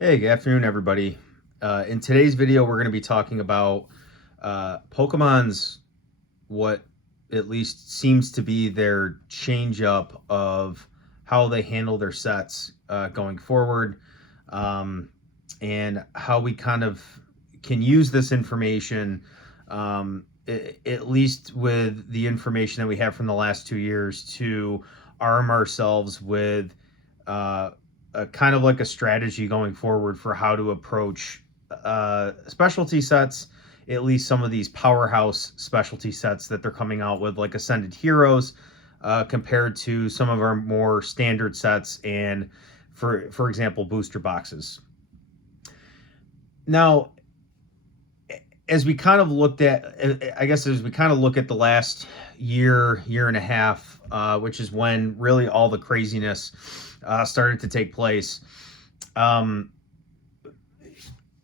Hey, good afternoon, everybody. In today's video, we're going to be talking about Pokemon's what at least seems to be their change up of how they handle their sets going forward, um, and how we kind of can use this information, at least with the information that we have from the last 2 years, to arm ourselves with uh, a kind of like a strategy going forward for how to approach specialty sets, at least some of these powerhouse specialty sets that they're coming out with, like Ascended Heroes, compared to some of our more standard sets and, for example, booster boxes. Now, as we kind of looked at, I guess as we kind of look at the last year and a half, which is when really all the craziness started to take place. Um,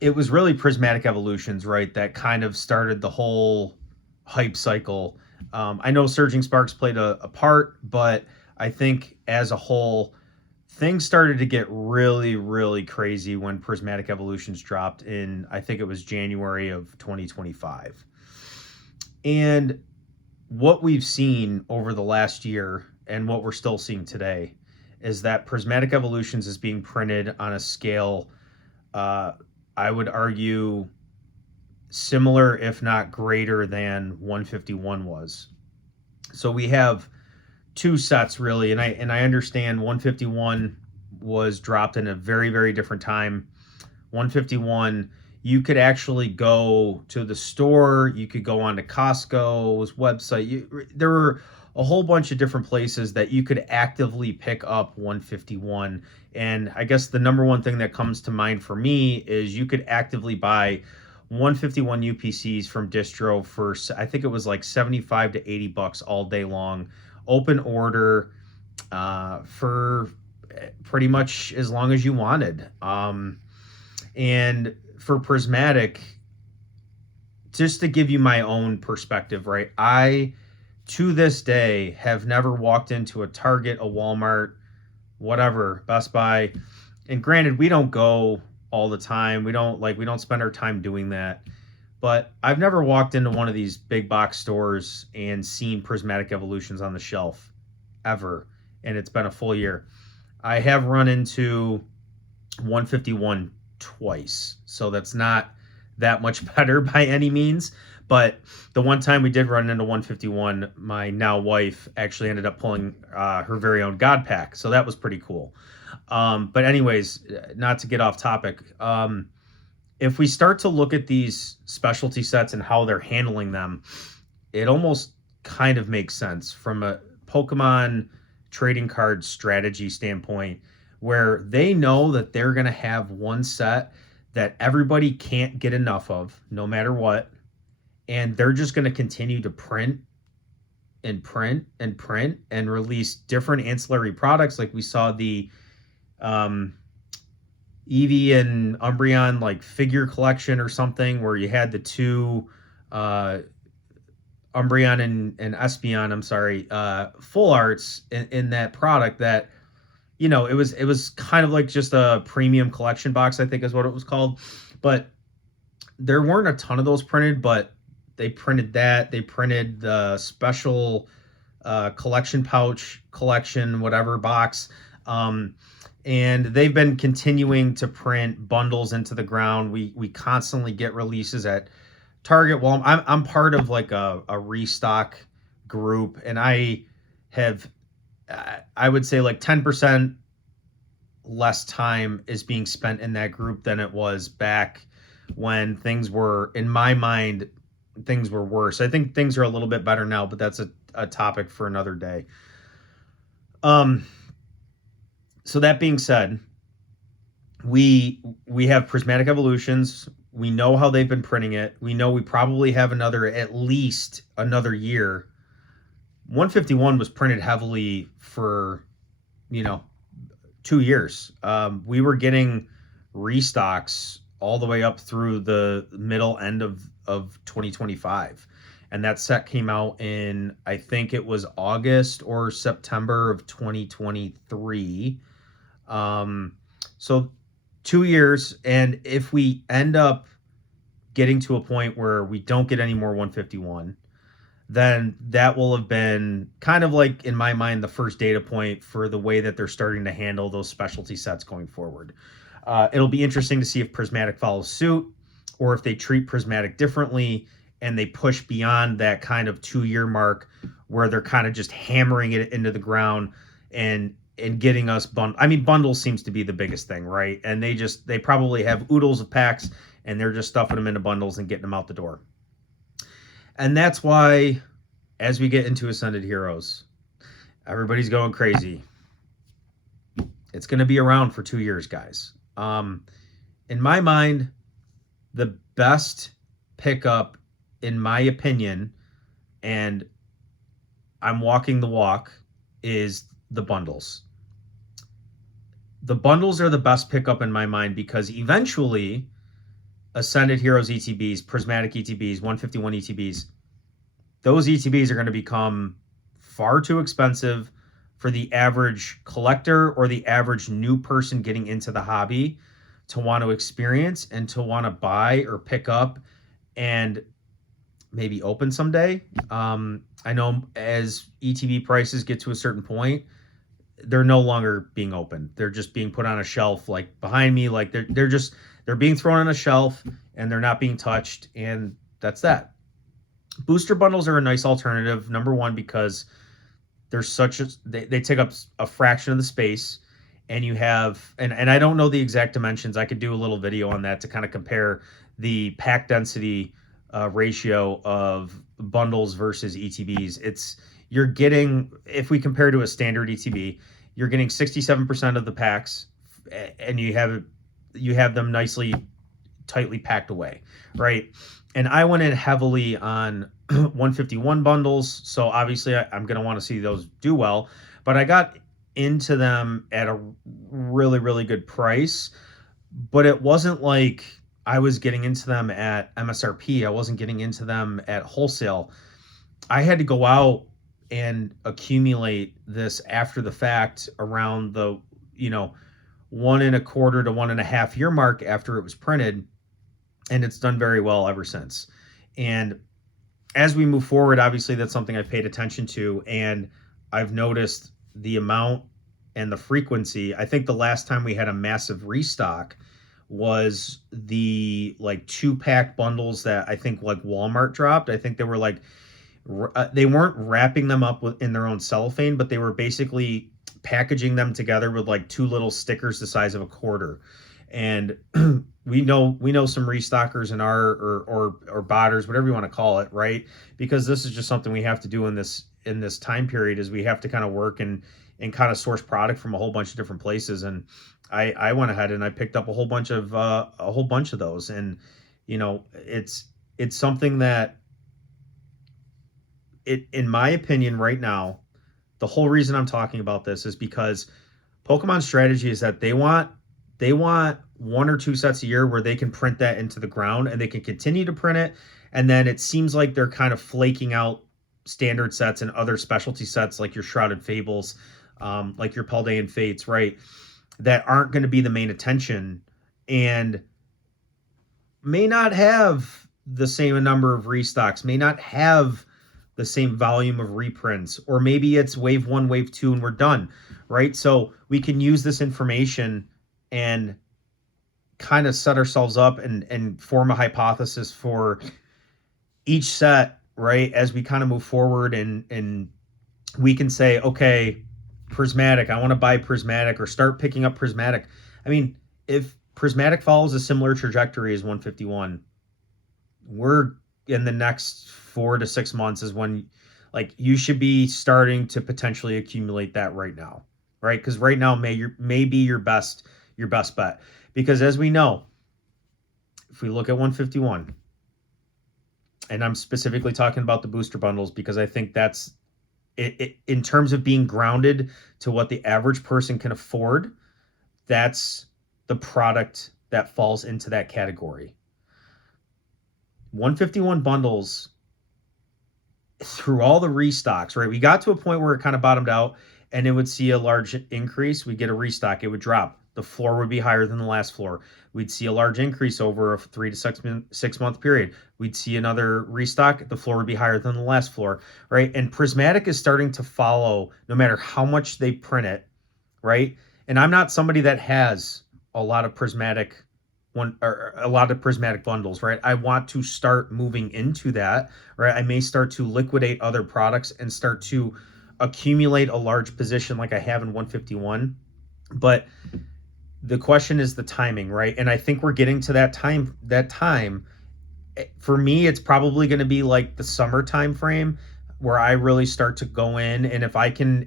it was really Prismatic Evolutions, right, that kind of started the whole hype cycle. I know Surging Sparks played a part, but I think as a whole, things started to get really, really crazy when Prismatic Evolutions dropped in, I think it was January of 2025. And what we've seen over the last year and what we're still seeing today is that Prismatic Evolutions is being printed on a scale, uh, I would argue, similar, if not greater, than 151 was. So we have two sets really, and I understand 151 was dropped in a very, very different time. 151, you could actually go to the store, you could go onto Costco's website. There were a whole bunch of different places that you could actively pick up 151. And I guess the number one thing that comes to mind for me is you could actively buy 151 UPCs from distro for, I think it was like 75 to 80 bucks all day long, open order, for pretty much as long as you wanted. And for Prismatic, just to give you my own perspective, right? I, to this day, have never walked into a Target, a Walmart, whatever, Best Buy. And granted, we don't go all the time. We don't spend our time doing that. But I've never walked into one of these big box stores and seen Prismatic Evolutions on the shelf ever. And it's been a full year. I have run into 151 twice. So that's not that much better by any means. But the one time we did run into 151, my now wife actually ended up pulling her very own God Pack. So that was pretty cool. But, anyways, not to get off topic, if we start to look at these specialty sets and how they're handling them, it almost kind of makes sense from a Pokemon trading card strategy standpoint, where they know that they're going to have one set that everybody can't get enough of no matter what. And they're just going to continue to print and print and print and release different ancillary products. Like we saw the um, Eevee and Umbreon like figure collection or something, where you had the two uh, Umbreon and Espeon, I'm sorry, full arts in that product that, it was kind of like just a premium collection box, I think is what it was called. But there weren't a ton of those printed, but they printed that. They printed the special collection pouch, collection, whatever box. Um, and they've been continuing to print bundles into the ground. We constantly get releases at Target. Well, I'm part of like a restock group, and have I would say like 10% less time is being spent in that group than it was back when things were, in my mind, things were worse. I think things are a little bit better now, but that's a topic for another day. Um, so that being said, we have Prismatic Evolutions. We know how they've been printing it. We know we probably have at least another year. 151 was printed heavily for, you know, 2 years. We were getting restocks all the way up through the middle end of 2025. And that set came out in, I think it was August or September of 2023. So 2 years, and if we end up getting to a point where we don't get any more 151, then that will have been kind of like, in my mind, the first data point for the way that they're starting to handle those specialty sets going forward. It'll be interesting to see if Prismatic follows suit, or if they treat Prismatic differently and they push beyond that kind of 2 year mark where they're kind of just hammering it into the ground and getting us bundles seems to be the biggest thing, right? And they probably have oodles of packs and they're just stuffing them into bundles and getting them out the door. And that's why, as we get into Ascended Heroes, everybody's going crazy. It's going to be around for 2 years, guys. In my mind, the best pickup, in my opinion, and I'm walking the walk, is the bundles. The bundles are the best pickup in my mind because eventually Ascended Heroes ETBs, Prismatic ETBs, 151 ETBs, those ETBs are going to become far too expensive for the average collector or the average new person getting into the hobby to want to experience and to want to buy or pick up and maybe open someday. I know as ETB prices get to a certain point, they're no longer being opened. They're just being put on a shelf, like behind me. Like they're being thrown on a shelf and they're not being touched, and that's that. Booster bundles are a nice alternative. Number one, because they take up a fraction of the space, and you have and I don't know the exact dimensions. I could do a little video on that to kind of compare the pack density ratio of bundles versus ETBs. You're getting, if we compare to a standard ETB, you're getting 67% of the packs, and you have them tightly packed away, right? And I went in heavily on 151 bundles, so obviously I'm going to want to see those do well, but I got into them at a really, really good price, but it wasn't like I was getting into them at MSRP. I wasn't getting into them at wholesale. I had to go out and accumulate this after the fact around the 1.25 to 1.5 year mark after it was printed, and it's done very well ever since. And as we move forward, obviously that's something I've paid attention to, and I've noticed the amount and the frequency. I think the last time we had a massive restock was the 2-pack bundles that I think Walmart dropped. I think they were they weren't wrapping them up in their own cellophane, but they were basically packaging them together with 2 little stickers the size of a quarter. And we know some restockers in our or botters, whatever you want to call it, right? Because this is just something we have to do in this time period, is we have to kind of work and kind of source product from a whole bunch of different places. And I went ahead and I picked up a whole bunch of those, and it's something that, in my opinion right now, the whole reason I'm talking about this is because Pokemon's strategy is that they want 1 or 2 sets a year where they can print that into the ground, and they can continue to print it. And then it seems like they're kind of flaking out standard sets and other specialty sets, like your Shrouded Fables, like your Paldean Fates, right? That aren't going to be the main attention and may not have the same number of restocks, may not have the same volume of reprints, or maybe it's wave 1, wave 2, and we're done, right? So we can use this information and kind of set ourselves up and form a hypothesis for each set, right? As we kind of move forward, and we can say, okay, Prismatic, I want to buy Prismatic or start picking up Prismatic. I mean, if Prismatic follows a similar trajectory as 151, we're in the next 4 to 6 months is when you should be starting to potentially accumulate that right now, right? Because right now may be your best bet. Because as we know, if we look at 151, and I'm specifically talking about the booster bundles because I think that's it in terms of being grounded to what the average person can afford, that's the product that falls into that category. 151 bundles, through all the restocks, right? We got to a point where it kind of bottomed out and it would see a large increase. We get a restock, it would drop. the floor would be higher than the last floor. We'd see a large increase over a 3 to 6 month period. We'd see another restock. The floor would be higher than the last floor, right? And Prismatic is starting to follow no matter how much they print it, right? And I'm not somebody that has a lot of prismatic one or a lot of prismatic bundles, right? I want to start moving into that, right? I may start to liquidate other products and start to accumulate a large position like I have in 151. But the question is the timing, right? And I think we're getting to that time. For me, it's probably going to be like the summer time frame where I really start to go in. And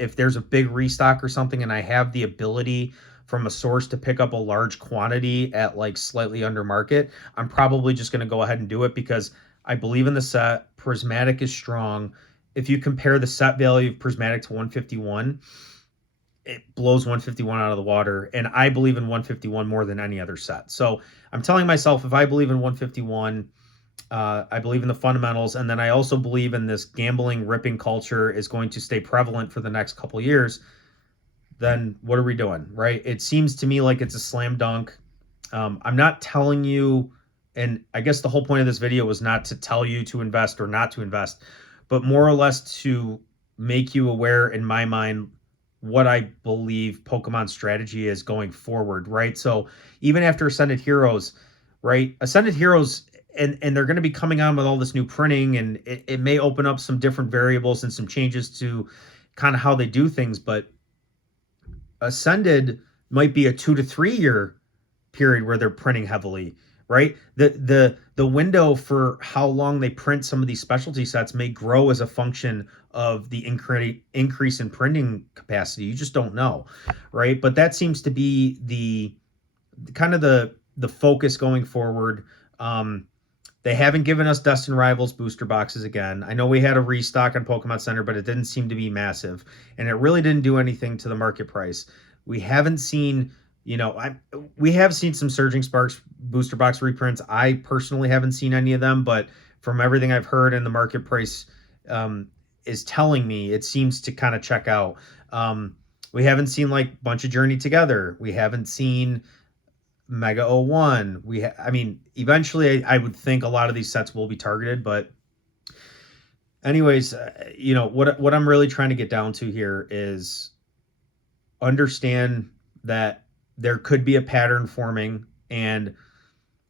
if there's a big restock or something and I have the ability from a source to pick up a large quantity at like slightly under market, I'm probably just going to go ahead and do it because I believe in the set. Prismatic is strong. If you compare the set value of Prismatic to 151, it blows 151 out of the water. And I believe in 151 more than any other set. So I'm telling myself, if I believe in 151, I believe in the fundamentals, and then I also believe in this gambling ripping culture is going to stay prevalent for the next couple of years. Then what are we doing, right? It seems to me like it's a slam dunk. I'm not telling you, and I guess the whole point of this video was not to tell you to invest or not to invest, but more or less to make you aware, in my mind, what I believe Pokemon strategy is going forward, right? So even after Ascended Heroes, right? Ascended Heroes, and they're going to be coming on with all this new printing, and it may open up some different variables and some changes to kind of how they do things, but Ascended might be a 2 to 3 year period where they're printing heavily, right? The window for how long they print some of these specialty sets may grow as a function of the increase in printing capacity. You just don't know, right? But that seems to be the kind of the focus going forward. They haven't given us Destined Rivals booster boxes again. I know we had a restock on Pokemon Center, but it didn't seem to be massive, and it really didn't do anything to the market price. We haven't seen, we have seen some Surging Sparks booster box reprints. I personally haven't seen any of them, but from everything I've heard and the market price is telling me, it seems to kind of check out. We haven't seen like Bunch of Journey Together. We haven't seen Mega 01. Eventually I would think a lot of these sets will be targeted, but anyways, what I'm really trying to get down to here is understand that there could be a pattern forming, and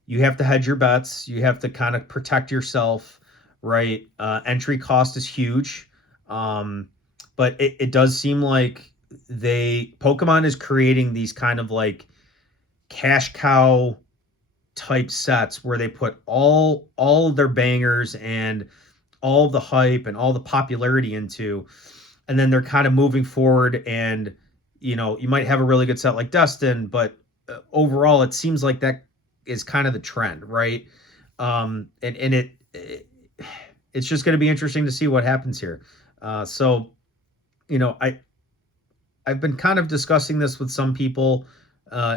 you have to hedge your bets. You have to kind of protect yourself, right? Entry cost is huge. But it does seem like Pokemon is creating these kind of like cash cow type sets where they put all of their bangers and all the hype and all the popularity into, and then they're kind of moving forward, and you might have a really good set like Destin, but overall it seems like that is kind of the trend, right? And it's just going to be interesting to see what happens here. So I've been kind of discussing this with some people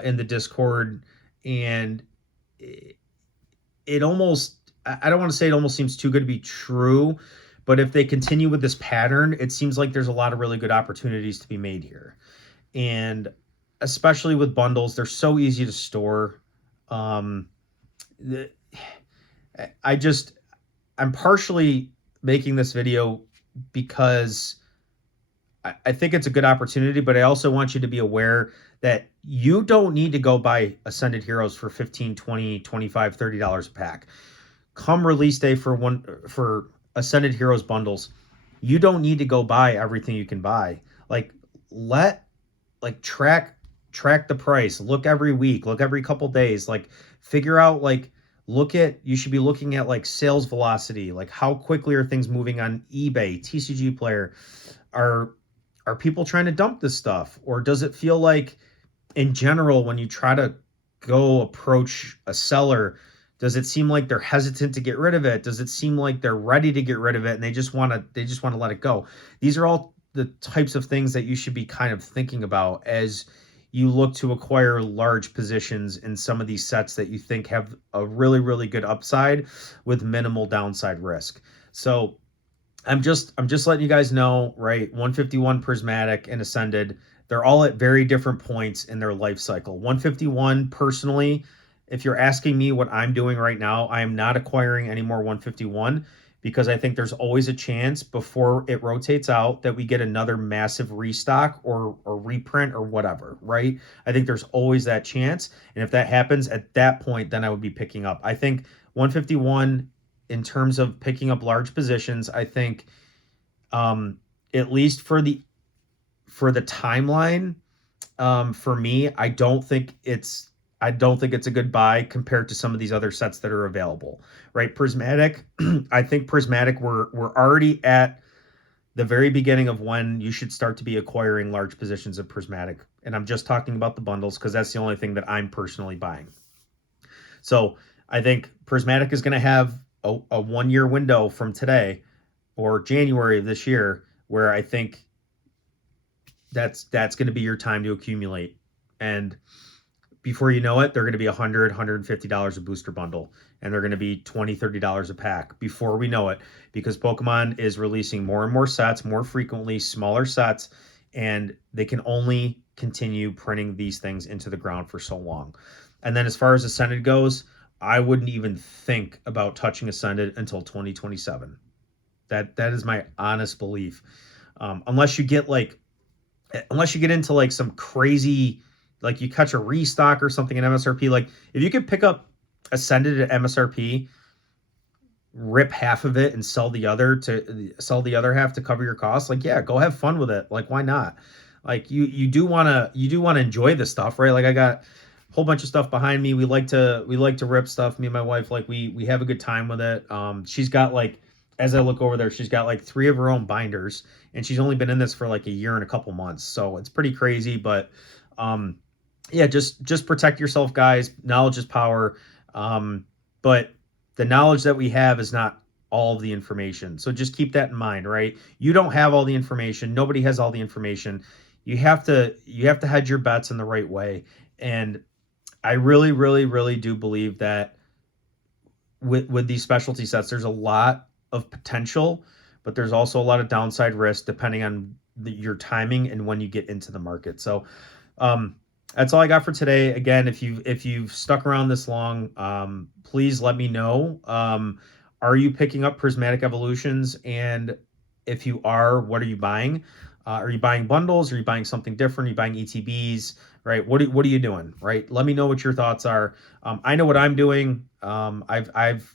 in the Discord, and it almost, I don't want to say it almost seems too good to be true, but if they continue with this pattern, it seems like there's a lot of really good opportunities to be made here. And especially with bundles, they're so easy to store. I'm partially making this video because I think it's a good opportunity, but I also want you to be aware that you don't need to go buy Ascended Heroes for $15, $20, $25, $30 a pack. Come release day for Ascended Heroes bundles, you don't need to go buy everything you can buy. Track the price. Look every week, look every couple days, figure out, you should be looking at sales velocity, how quickly are things moving on eBay, TCG Player. Are people trying to dump this stuff? Or does it feel like, in general, when you try to go approach a seller, does it seem like they're hesitant to get rid of it? Does it seem like they're ready to get rid of it and they just want to let it go? These are all the types of things that you should be kind of thinking about as you look to acquire large positions in some of these sets that you think have a really, really good upside with minimal downside risk. So I'm just letting you guys know, right? 151 Prismatic and Ascended, they're all at very different points in their life cycle. 151, personally, if you're asking me what I'm doing right now, I am not acquiring any more 151 because I think there's always a chance before it rotates out that we get another massive restock or reprint or whatever, right? I think there's always that chance. And if that happens at that point, then I would be picking up. I think 151, in terms of picking up large positions, I think at least for the timeline, for me, I don't think it's a good buy compared to some of these other sets that are available, right? Prismatic, I think Prismatic, we're already at the very beginning of when you should start to be acquiring large positions of Prismatic, and I'm just talking about the bundles because that's the only thing that I'm personally buying. So I think Prismatic is going to have a 1 year window from today or January of this year where I think that's going to be your time to accumulate. And before you know it, they're going to be $100 a booster bundle, and they're going to be $20 $30 a pack before we know it, because Pokemon is releasing more and more sets more frequently, smaller sets, and they can only continue printing these things into the ground for so long. And then as far as Ascended goes, I wouldn't even think about touching Ascended until 2027. That is my honest belief. Unless you get into like some crazy, like you catch a restock or something in MSRP. Like if you could pick up Ascended at MSRP, rip half of it and sell the other half to cover your costs, like yeah, go have fun with it. Like why not? Like you do want to enjoy this stuff, right? Like I got a whole bunch of stuff behind me. We like to rip stuff. Me and my wife, like we have a good time with it. She's got like, as I look over there, she's got like 3 of her own binders, and she's only been in this for like a year and a couple months. So it's pretty crazy, but yeah, just protect yourself, guys. Knowledge is power. But the knowledge that we have is not all of the information. So just keep that in mind, right? You don't have all the information. Nobody has all the information. You have to hedge your bets in the right way. And I really, really, really do believe that with these specialty sets, there's a lot of potential, but there's also a lot of downside risk depending on your timing and when you get into the market. So that's all I got for today. Again, if you've stuck around this long, please let me know. Are you picking up Prismatic Evolutions? And if you are, what are you buying? Are you buying bundles? Are you buying something different? Are you buying ETBs? Right? What are you doing? Right? Let me know what your thoughts are. I know what I'm doing. I've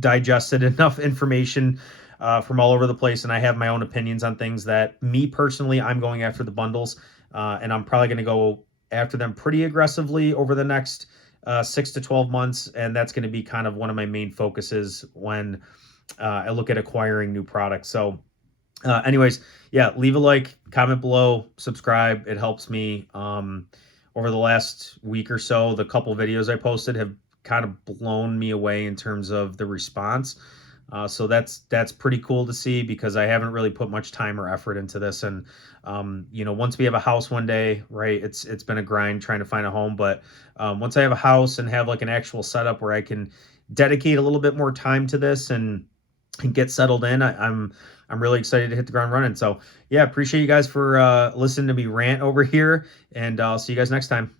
digested enough information from all over the place, and I have my own opinions on things that me personally, I'm going after the bundles, and I'm probably going to go after them pretty aggressively over the next 6 to 12 months, and that's going to be kind of one of my main focuses when I look at acquiring new products. So anyways, yeah, leave a like, comment below, subscribe. It helps me. Over the last week or so, the couple videos I posted have kind of blown me away in terms of the response. So that's pretty cool to see, because I haven't really put much time or effort into this. And once we have a house one day, right, it's been a grind trying to find a home. But once I have a house and have like an actual setup where I can dedicate a little bit more time to this and get settled in, I'm really excited to hit the ground running. So yeah, appreciate you guys for listening to me rant over here, and I'll see you guys next time.